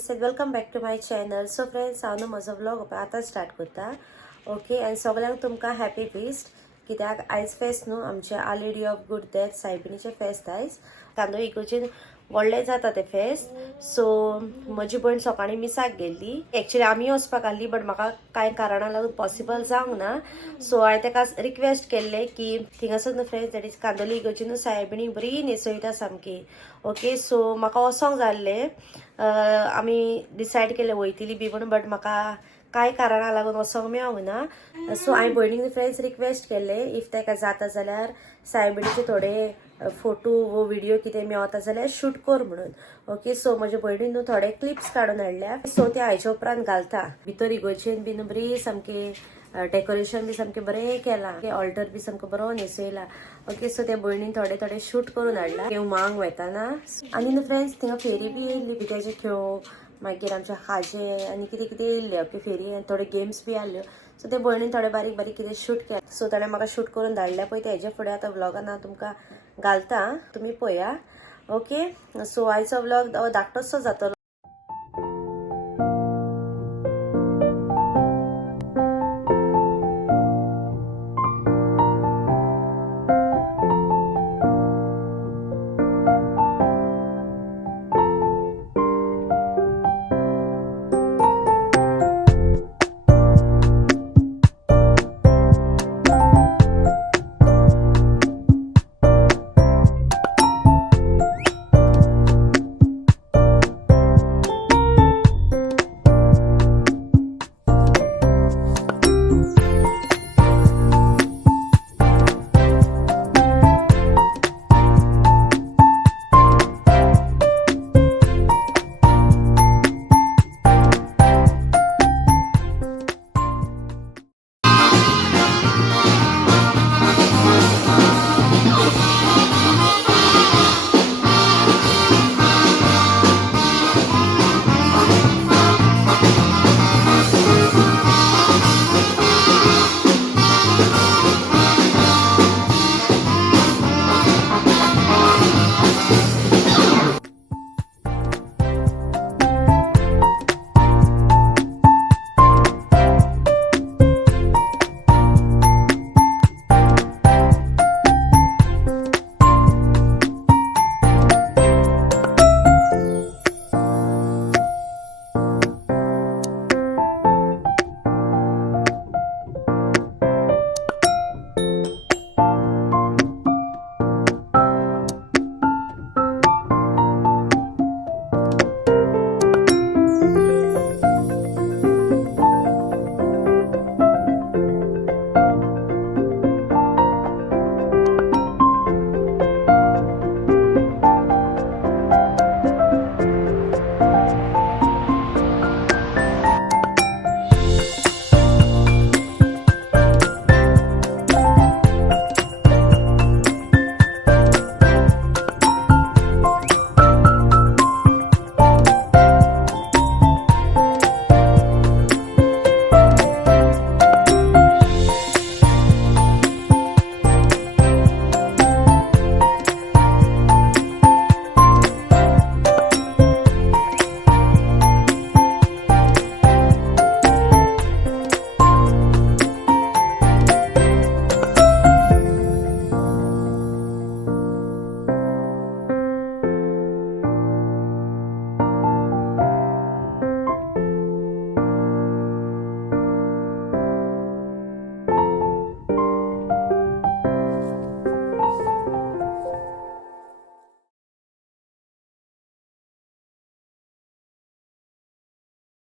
Friends welcome back to my channel. So friends हांव न्हू म्हजो व्लॉग आतां स्टार्ट करता. ओके आनी सगळ्यांक तुमकां हॅपी फिस्ट. कित्याक आयज फेस्त न्हू आमचे our lady of good death सायबिणीचें फेस्त आयज. कांदो इगर्जेन व्हडलें जाता तें फेस्त. सो म्हजी भयण सकाळीं मिसाक गेल्ली. एक्चुअली आमी वचपाक आहली बट म्हाका कांय कारणां लागून पॉसिबल जावंक ना. सो हांवें ताका रिक्वेस्ट केल्लें की थिंगासर न्हू फ्रेंड्स दॅट इज कांदोली इगर्जेन सायबिणी बरी न्हेसयता सामकी. ओके सो म्हाका वचोंक जाल्लें. आमी डिसायड केलें वयतली बी म्हणून बट म्हाका कांय कारणां लागून वचोंक मेळोंक ना. सो हांवें भयणीक फ्रेंड्स रिक्वेस्ट केलें इफ ताका जाता जाल्यार सायबिणीचे थोडे फोटो वो व्हिडिओ कितें मेळता जाल्यार शूट कर म्हणून. ओके सो म्हज्या भयणीन न्हू थोडे क्लिप्स काडून हाडल्या. सो ते हाच्या उपरांत घालता. भितर इगर्जेन बीन बरी सामकी डेकोरेशन बी सामकें बरें केलां. ऑल्टर बी सामको बरो न्हेसयला. ओके सो ते भयणीन थोडे थोडे शूट करून हाडला हुमांग वेताना. आनी न्हू फ्रेंड्स थिंगा फेरी बी येयल्ली पिक्याचे खेळ मागीर आमचे खाजें आनी कितें कितें येयल्ले. ओके फेरी आनी थोडे गेम्स बी आहल्यो. सो ते भयणीन थोडे बारीक बारीक कितें शूट केलें. सो ताणें म्हाका शूट करून धाडल्या पळय ते हेजे फुडें आतां व्लॉगान हांव तुमकां घालता. तुमी पळया. ओके सो आयचो व्लॉग धाकटोसो जातलो.